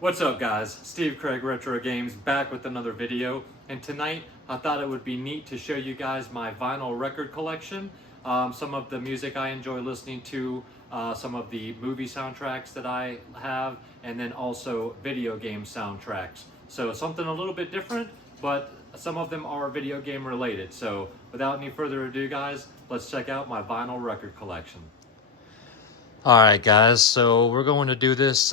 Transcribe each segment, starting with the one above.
What's up guys, Steve Craig Retro Games back with another video, and tonight I thought it would be neat to show you guys my vinyl record collection, some of the music I enjoy listening to, some of the movie soundtracks that I have, and then also video game soundtracks. So something a little bit different, but some of them are video game related. So without any further ado guys, let's check out my vinyl record collection. Alright guys, so we're going to do this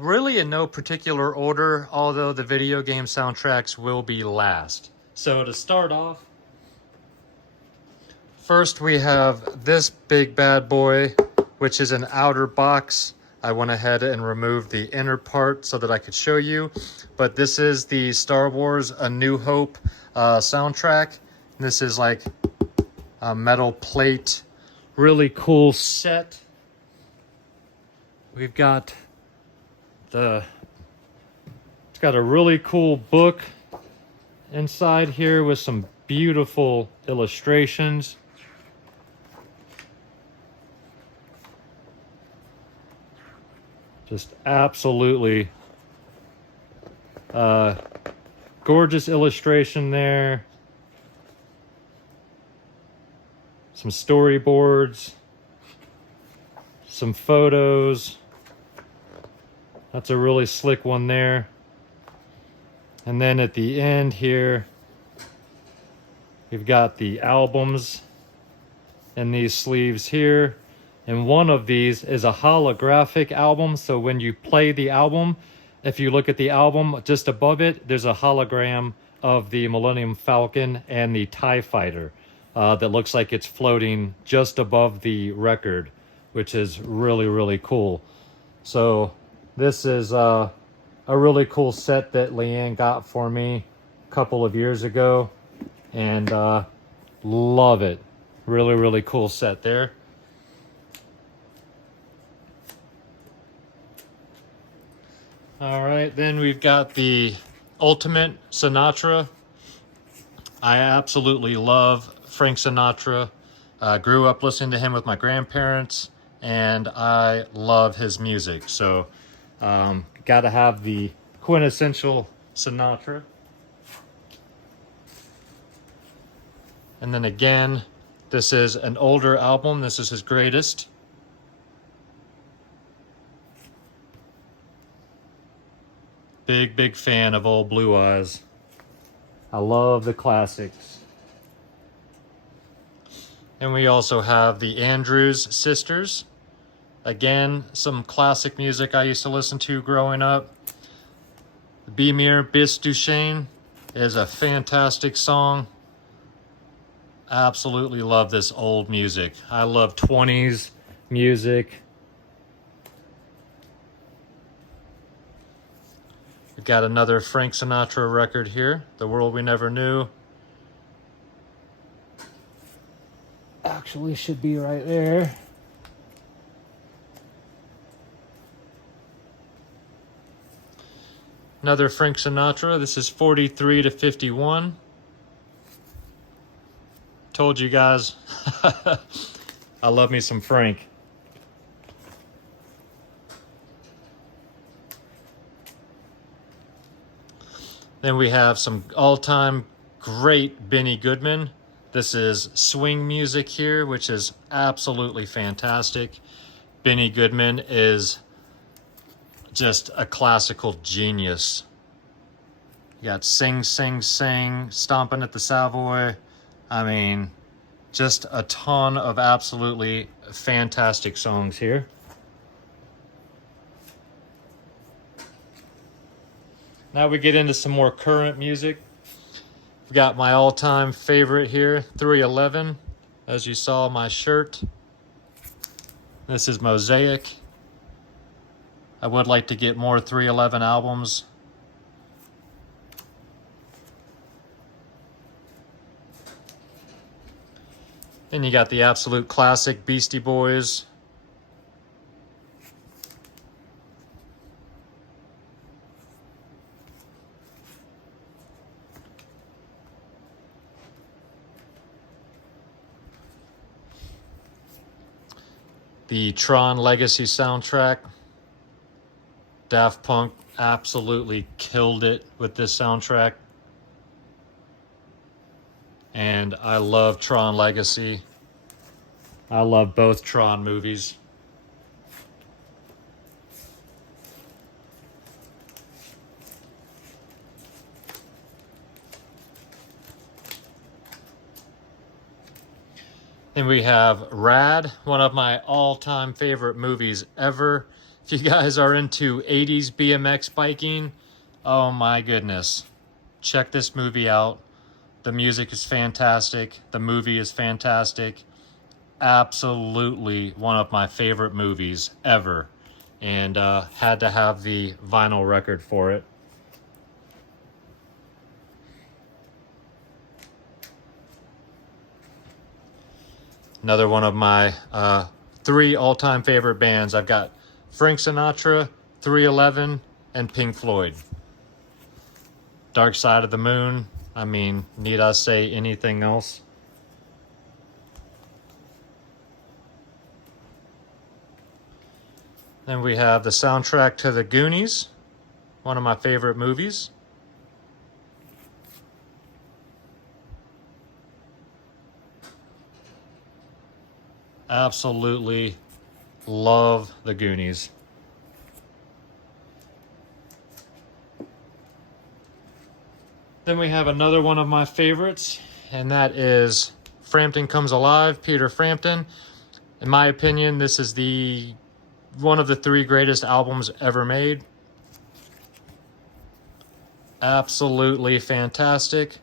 really in no particular order, although the video game soundtracks will be last. So to start off, first we have this big bad boy, which is an outer box. I went ahead and removed the inner part so that I could show you, but this is the Star Wars A New Hope soundtrack. This is like a metal plate, really cool set. We've got it's got a really cool book inside here with some beautiful illustrations. Just absolutely gorgeous illustration there. Some storyboards, some photos. That's a really slick one there. And then at the end here, we've got the albums in these sleeves here. And one of these is a holographic album. So when you play the album, if you look at the album just above it, there's a hologram of the Millennium Falcon and the TIE Fighter that looks like it's floating just above the record, which is really, really cool. So this is a really cool set that Leanne got for me a couple of years ago, and love it. Really, really cool set there. All right, then we've got the Ultimate Sinatra. I absolutely love Frank Sinatra. Grew up listening to him with my grandparents, and I love his music. So got to have the quintessential Sinatra. And then again, this is an older album. This is his greatest. Big fan of Old Blue Eyes. I love the classics. And we also have the Andrews Sisters. Again, some classic music I used to listen to growing up. Be Mere Bis Duchesne is a fantastic song. Absolutely love this old music. I love 20s music. We've got another Frank Sinatra record here, The World We Never Knew. Actually should be right there. Another Frank Sinatra. This is 43 to 51. Told you guys, I love me some Frank. Then we have some all-time great Benny Goodman. This is swing music here, which is absolutely fantastic. Benny Goodman is just a classical genius. You got Sing, Sing, Sing, Stompin' at the Savoy. I mean, just a ton of absolutely fantastic songs here. Now we get into some more current music. I've got my all-time favorite here, 311. As you saw, my shirt. This is Mosaic. I would like to get more 311 albums. Then you got the absolute classic Beastie Boys. The Tron Legacy soundtrack. Daft Punk absolutely killed it with this soundtrack. And I love Tron Legacy. I love both Tron movies. Then we have Rad, one of my all-time favorite movies ever. If you guys are into 80s BMX biking, oh my goodness, check this movie out. The music is fantastic. The movie is fantastic. Absolutely one of my favorite movies ever. And had to have the vinyl record for it. Another one of my 3 all-time favorite bands. I've got Frank Sinatra, 311, and Pink Floyd. Dark Side of the Moon. I mean, need I say anything else? Then we have the soundtrack to The Goonies, one of my favorite movies. Absolutely love The Goonies. Then we have another one of my favorites, and that is Frampton Comes Alive, Peter Frampton. In my opinion, this is one of the 3 greatest albums ever made. Absolutely fantastic.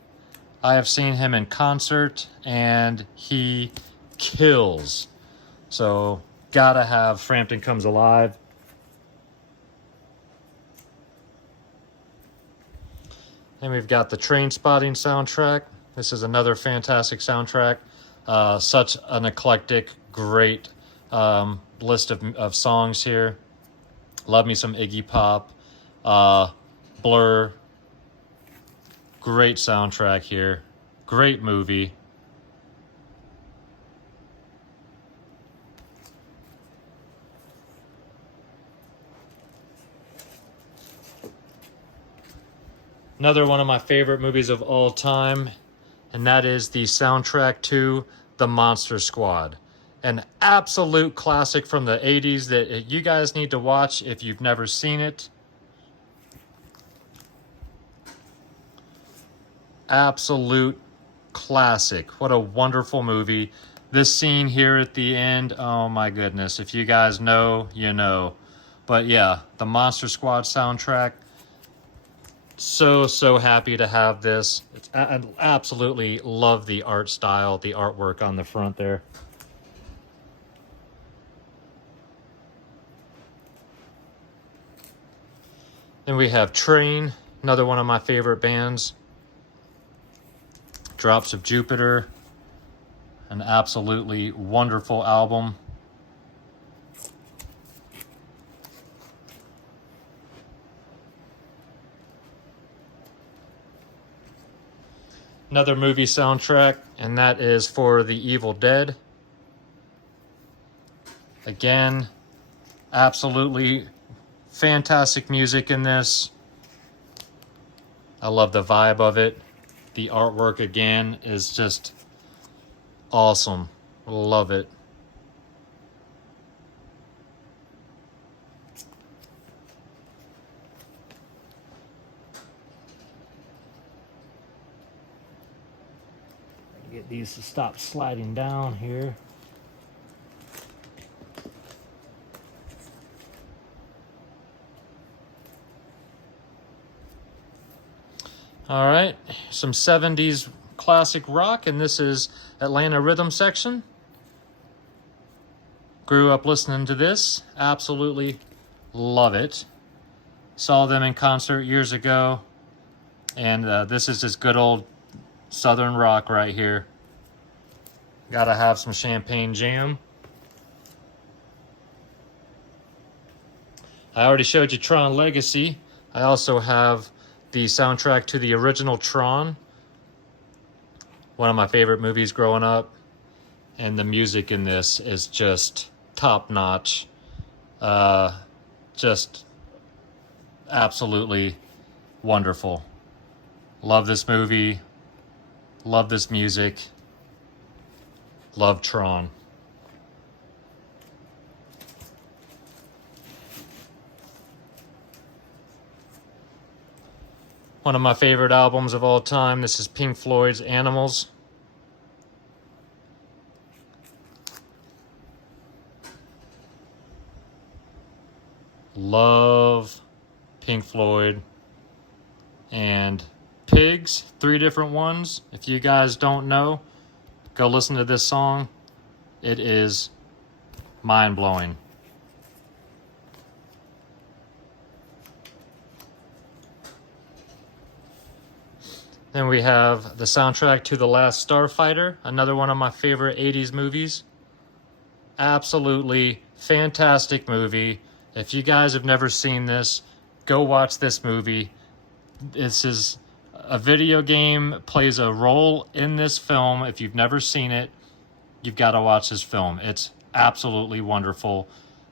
I have seen him in concert, and he kills. So, gotta have Frampton Comes Alive. And we've got the Trainspotting soundtrack. This is another fantastic soundtrack. Such an eclectic, great list of songs here. Love me some Iggy Pop. Blur. Great soundtrack here. Great movie. Another one of my favorite movies of all time, and that is the soundtrack to The Monster Squad. An absolute classic from the 80s that you guys need to watch if you've never seen it. Absolute classic. What a wonderful movie. This scene here at the end, oh my goodness. If you guys know, you know. But yeah, the Monster Squad soundtrack. So happy to have this. I absolutely love the art style, the artwork on the front there. Then we have Train, another one of my favorite bands. Drops of Jupiter, an absolutely wonderful album. Another movie soundtrack, and that is for The Evil Dead. Again, absolutely fantastic music in this. I love the vibe of it. The artwork, again, is just awesome. Love it. Get these to stop sliding down here. All right, some 70s classic rock, and this is Atlanta Rhythm Section. Grew up listening to this, absolutely love it. Saw them in concert years ago, and this is just good old Southern rock right here. Gotta have some Champagne Jam. I already showed you Tron Legacy. I also have the soundtrack to the original Tron. One of my favorite movies growing up. And the music in this is just top notch. Just absolutely wonderful. Love this movie. Love this music. Love Tron. One of my favorite albums of all time. This is Pink Floyd's Animals. Love Pink Floyd. And Pigs, 3 different ones. If you guys don't know, go listen to this song. It is mind-blowing. Then we have the soundtrack to The Last Starfighter, another one of my favorite 80s movies. Absolutely fantastic movie. If you guys have never seen this, go watch this movie. This is a video game, plays a role in this film. If you've never seen it, you've got to watch this film. It's absolutely wonderful.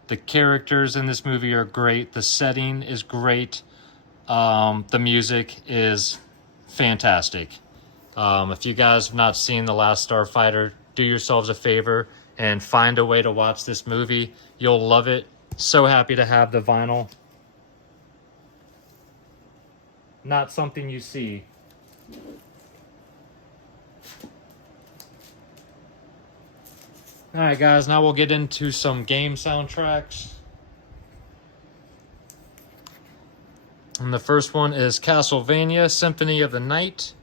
The characters in this movie are great. The setting is great. The music is fantastic. If you guys have not seen The Last Starfighter, do yourselves a favor and find a way to watch this movie. You'll love it. So happy to have the vinyl. Not something you see. Alright guys, now we'll get into some game soundtracks. And the first one is Castlevania Symphony of the Night.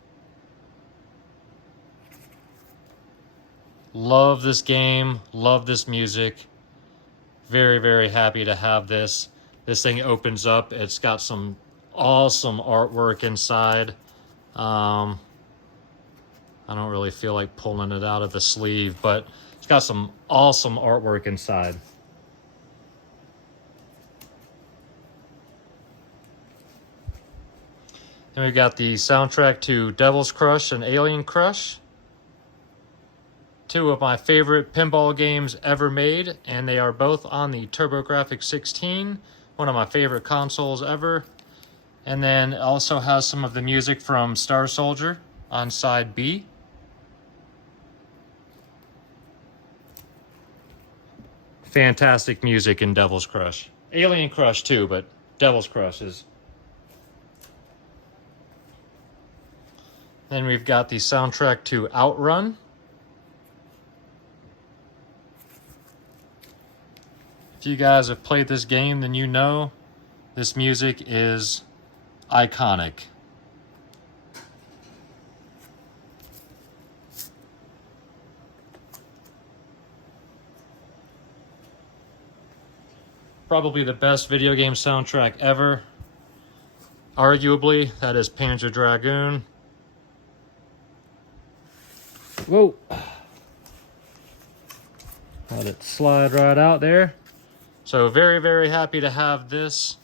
Love this game, love this music. Very, very happy to have this. This thing opens up. It's got some awesome artwork inside. I don't really feel like pulling it out of the sleeve, but it's got some awesome artwork inside. Then we got the soundtrack to Devil's Crush and Alien Crush. 2 of my favorite pinball games ever made, and they are both on the TurboGrafx 16, one of my favorite consoles ever. And then it also has some of the music from Star Soldier on side B. Fantastic music in Devil's Crush. Alien Crush too, but Devil's Crush is. Then we've got the soundtrack to Outrun. If you guys have played this game, then you know this music is iconic. Probably the best video game soundtrack ever. Arguably, that is Panzer Dragoon. Whoa. Let it slide right out there. So very, very happy to have this.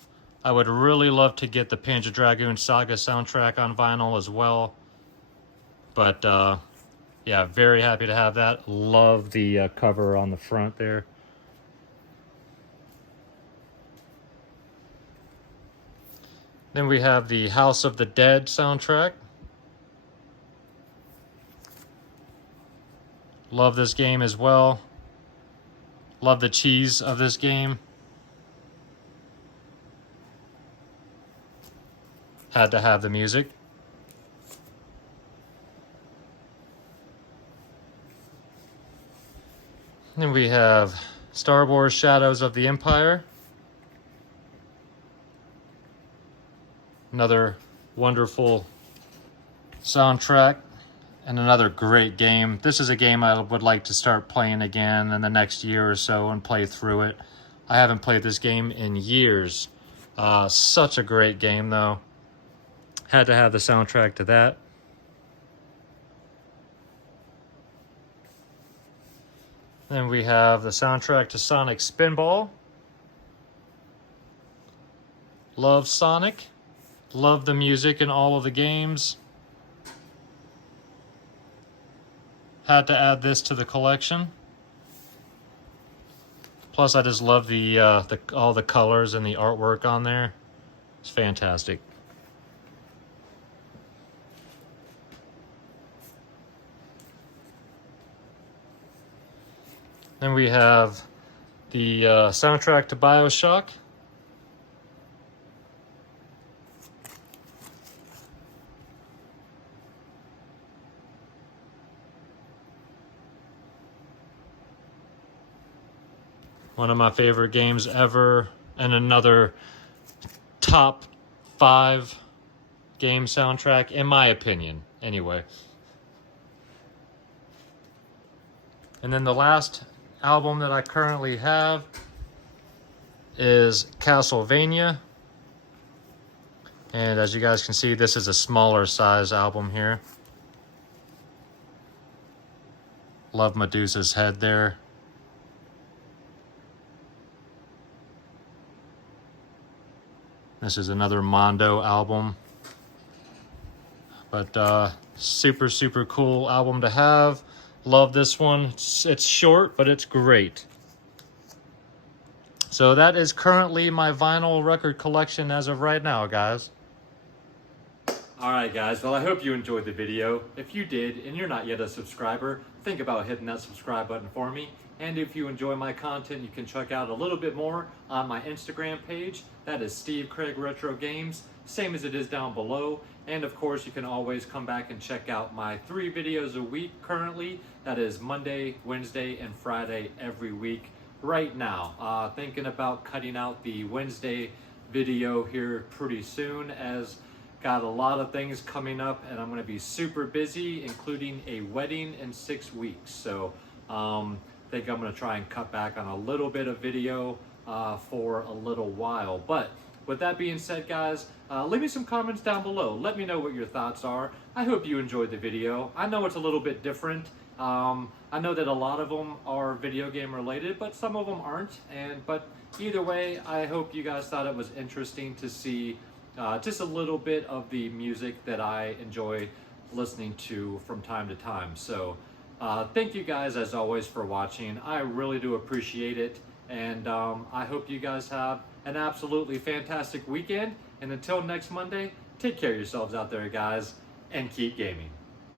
I would really love to get the Panzer Dragoon Saga soundtrack on vinyl as well. But yeah, very happy to have that. Love the cover on the front there. Then we have the House of the Dead soundtrack. Love this game as well. Love the cheese of this game. Had to have the music. Then we have Star Wars Shadows of the Empire. Another wonderful soundtrack and another great game. This is a game I would like to start playing again in the next year or so and play through it. I haven't played this game in years. Such a great game though. Had to have the soundtrack to that. Then we have the soundtrack to Sonic Spinball. Love Sonic. Love the music in all of the games. Had to add this to the collection. Plus, I just love the all the colors and the artwork on there. It's fantastic. Then we have the soundtrack to BioShock. One of my favorite games ever, and another top 5 game soundtrack, in my opinion, anyway. And then the last album that I currently have is Castlevania. And as you guys can see, this is a smaller size album here. Love Medusa's head there. This is another Mondo album. But super, super cool album to have. Love this one. It's short, but it's great. So that is currently my vinyl record collection as of right now, guys. Alright guys, well I hope you enjoyed the video. If you did and you're not yet a subscriber, think about hitting that subscribe button for me. And if you enjoy my content, you can check out a little bit more on my Instagram page. That is Steve Craig Retro Games, same as it is down below. And of course, you can always come back and check out my 3 videos a week currently. That is Monday, Wednesday, and Friday every week right now. Thinking about cutting out the Wednesday video here pretty soon, as got a lot of things coming up and I'm going to be super busy, including a wedding in 6 weeks. So I think I'm going to try and cut back on a little bit of video for a little while. But with that being said, guys, leave me some comments down below. Let me know what your thoughts are. I hope you enjoyed the video. I know it's a little bit different. I know that a lot of them are video game related, but some of them aren't. But either way, I hope you guys thought it was interesting to see just a little bit of the music that I enjoy listening to from time to time. So thank you guys as always for watching. I really do appreciate it. And I hope you guys have an absolutely fantastic weekend. And until next Monday, take care of yourselves out there, guys, and keep gaming.